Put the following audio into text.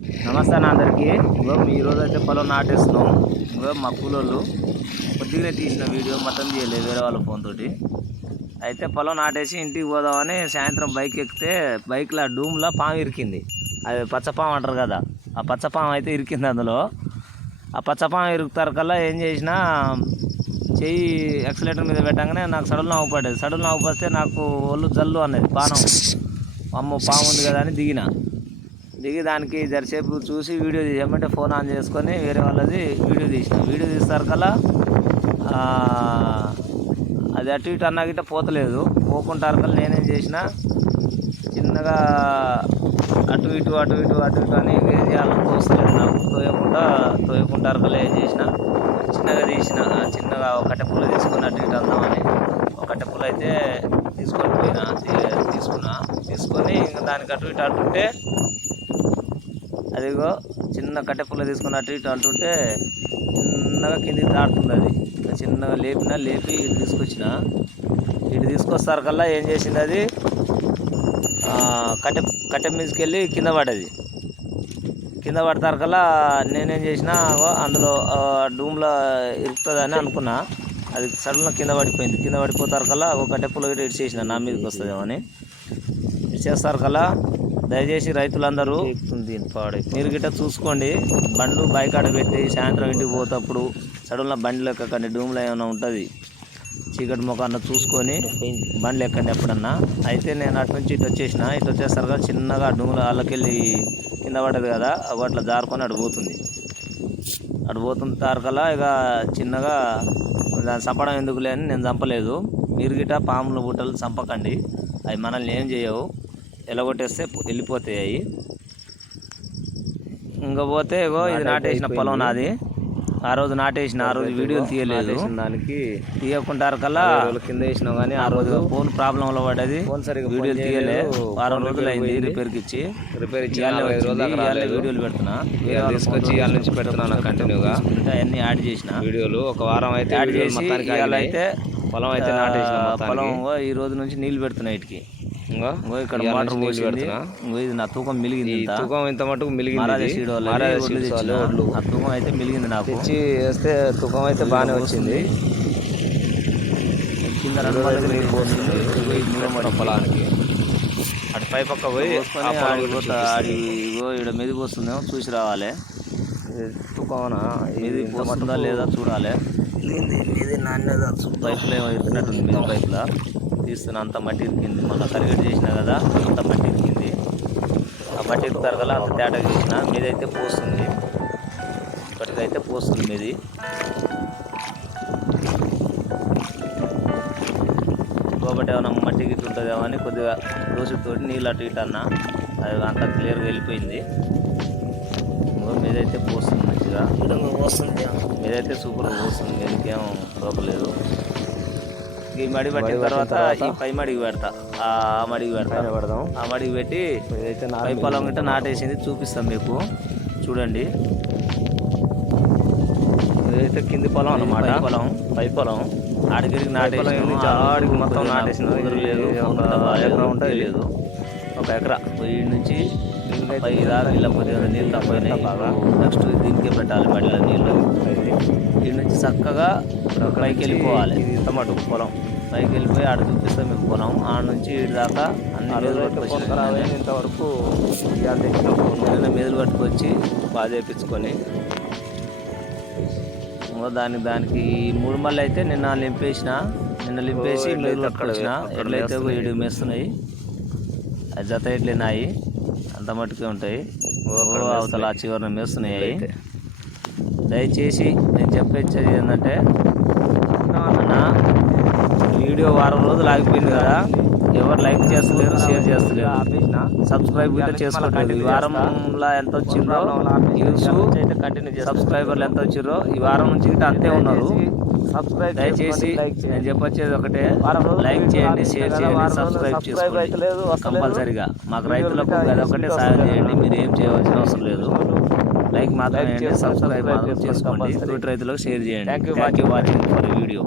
నమస్తే అన్న అందరికీ. ఈరోజు అయితే పొలం నాటేస్తున్నాం. మా కూలోళ్ళు కొద్దిగానే తీసిన వీడియో మొత్తం చేయలేదు, వేరే వాళ్ళ ఫోన్ తోటి. అయితే పొలం నాటేసి ఇంటికి పోదామని సాయంత్రం బైక్ ఎక్కితే బైక్లో డూమ్లో పాము ఇరికింది. అది పచ్చపాము అంటారు కదా, ఆ పచ్చపాము అయితే ఇరికింది. అందులో ఆ పచ్చపాము ఇరుకుతారు కల్లా ఏం చేసినా చెయ్యి యాక్సిలేటర్ మీద పెట్టగానే నాకు సడన్ నవ్వు పడ్డది. సడన్ నవ్వు పడితే నాకు ఒళ్ళు జల్లు అన్నది, పానం. అమ్మో పాము ఉంది కదా అని దిగి దానికి జరసేపు చూసి వీడియో తీయమంటే ఫోన్ ఆన్ చేసుకొని వేరే వాళ్ళది వీడియో తీస్తారు కల్లా అది అటు ఇటు అన్నా గిట్ట పోతలేదు. పోకుంటారు కల్లా నేనేం చేసిన చిన్నగా అటు ఇటు అని ఏం చేయాలని తోస్తలేదు నాకు. తోయకుంటారు కల్లా ఏం చేసిన చిన్నగా ఒక కట్టె పుల్ల తీసుకొని అటు ఇటు అందామని ఒక కట్టె పుల్ల అయితే తీసుకొని ఇంకా దానికి అటు ఇటు అంటుంటే అదిగో చిన్న కట్టె పుల్ల తీసుకుని అటు ఇటు అంటుంటే చిన్నగా కిందికి దాటుతుంది. అది చిన్నగా లేపి ఇటు తీసుకొస్తారు కల్లా ఏం చేసింది, అది కట్టె మీదకెళ్ళి కింద పడ్డది. కింద పడతారు కల్లా నేనేం చేసిన అందులో డూమ్లో ఇరుకుతుందని అనుకున్నా. అది సడన్గా కింద పడిపోయింది. కింద పడిపోతారు కల్లా ఒక కట్టె పుల్ల గిట్ట ఇడిచేసిన నా మీదకి వస్తుందేమో అని. ఇడిచేస్తారు కల్లా దయచేసి రైతులందరూ మీరు గిట్ట చూసుకోండి. బండ్లు బైక్ ఆడ పెట్టి సాయంత్రం ఇంటికి పోతప్పుడు సడన్గా బండ్లు ఎక్కకండి. డూమ్లో ఏమైనా ఉంటుంది చీకటి ముఖాన్ని చూసుకొని బండ్లు ఎక్కండి ఎప్పుడన్నా. అయితే నేను అటు నుంచి ఇటు వచ్చేస్తారు కదా, చిన్నగా డూమ్లో వాళ్ళకెళ్ళి కింద పడ్డది కదా, అట్లా జారుకొని అటు పోతుంది తారకల్లా. ఇక చిన్నగా దాన్ని చంపడం ఎందుకులే అని నేను చంపలేదు. మీరు గిట్ట పాములు బుట్టలు చంపకండి, అవి మనల్ని ఏం చేయవు, ఎలగొట్టేస్తే వెళ్ళిపోతాయి అవి. ఇంకా పోతే ఇది నాటేసిన పొలం నాది. ఆ రోజు వీడియోలు తీయలేదు, దానికి తీయకుంటారు కల్లా కింద వేసినాం. కానీ ఆ రోజు ఫోన్ ప్రాబ్లంలో పడ్డది, వీడియోలు తీయలే. వారం రోజులు అయింది రిపేర్ ఇచ్చి వీడియోలు పెడుతున్నా, తీసుకొచ్చి ఇవాళ నుంచి పెడుతున్నాను కంటిన్యూగా. అవన్నీ యాడ్ చేసిన వీడియోలు ఒక వారం అయితే యాడ్ చేసి అయితే పొలం అయితే నాటేసిన. పొలం ఈ రోజు నుంచి నీళ్లు పెడుతున్నా ఇటుకి. ఇక్కడ వాటర్ పోసింది. ఇది నా తూకం మిలిగింది, తూకం ఇంత మటుకు మిలిగింది. ఆ తూకం అయితే మిలిగింది నాకు. తెచ్చి వేస్తే తూకం అయితే బాగానే వచ్చింది. కింద నీళ్ళు పోస్తుంది పొలానికి. అటు పై పక్క పోయి ఇక్కడ మెదిగి వస్తుందేమో చూసి రావాలి. తూకమనా ఇది పోస్తుందా లేదా చూడాలి. ఇది నాణ్యత పైపులో ఏమో ఎత్తినట్టుంది, మెది పైపులా తీస్తున్నా. అంత మట్టి ఇరికింది, మొన్న కరిగేట్ చేసినా కదా, అంత మట్టి ఇరికింది. ఆ మట్టి ఇరుకుతారు కదా, అంత తేటగా చేసిన. మీదైతే పోస్తుంది, ఇప్పటికైతే పోస్తుంది మీది. ఇంకొకటి ఏమైనా మట్టి గిట్టు ఉంటుందేమో అని కొద్దిగా దోశతోటి నీళ్ళు అటు ఇటు అన్నా, అది అంతా క్లియర్గా వెళ్ళిపోయింది. మీదైతే పోస్తుంది మంచిగా పోస్తుంది, మీదైతే సూపర్గా పోస్తుంది. మీదకేం లోపలేదు. ఈ మడి పట్టిన తర్వాత ఈ పై మడికి పెడతా, ఆ మడికి పెడదాం. ఆ మడికి పెట్టి పై పొలం గిట్ట నాటేసింది చూపిస్తాం మీకు, చూడండి. ఇదైతే కింది పొలం అన్నమాట, పై పొలం. ఆడికి నాటేసి ఆడికి మొత్తం నాటేసిన లేదు, ఎకరా ఉంటుంది లేదు, ఒక ఎకరా. ఈ నుంచి పై దాకా ఇలా కొద్దిగా నీళ్ళు తప్పైనాయి. నెక్స్ట్ దీనికే పెట్టాలి మడిలో నీళ్ళు. ఈ నుంచి చక్కగా పైకి వెళ్ళిపోవాలి. ఇది ఇంత మటుకు పొలం పైకి వెళ్ళిపోయి ఆడ చూపిస్తాం మీకు పొలం. ఆడ నుంచి ఇటు దాకా అన్ని మెదలు పట్టుకొచ్చి ఇంతవరకు మెదలు పట్టుకొచ్చి బాగా చేయించుకొని దానికి 3 మళ్ళీ అయితే నిన్న లింపేసి మెదలు పట్టుకొచ్చిన. ఎట్లయితే ఇటు మేస్తున్నాయి, జత ఎట్లయినాయి అంత మట్టుకే ఉంటాయి. అవతల చివరిన మేస్తున్నాయి. దయచేసి నేను చెప్పేది ఏంటంటే, వీడియో వారం రోజులు ఆగిపోయింది కదా, ఎవరు లైక్ చేస్తలేరు, షేర్ చేస్తలేరు, సబ్స్క్రైబ్ కూడా చేసుకోవట్లేదు. ఈ వారంలో ఎంత వచ్చిందో వ్యూస్ సబ్స్క్రైబర్లు ఎంత వచ్చిర్రో ఈ వారం నుంచి అంతే ఉన్నారు. దయచేసి నేను చెప్పొచ్చేది ఒకటే, లైక్ చేయండి, షేర్ చేయండి, సబ్స్క్రైబ్ చేసుకోండి కంపల్సరీగా. మాకు రైతులకు అదొకటే సాయం చేయండి, మీరు ఏం చేయవలసిన అవసరం లేదు. లైక్ మాత్రం చేయండి, సబ్స్క్రైబ్ మాత్రం చేసుకోండి, తోటి రైతులకు షేర్ చేయండి. Thank you watching for video.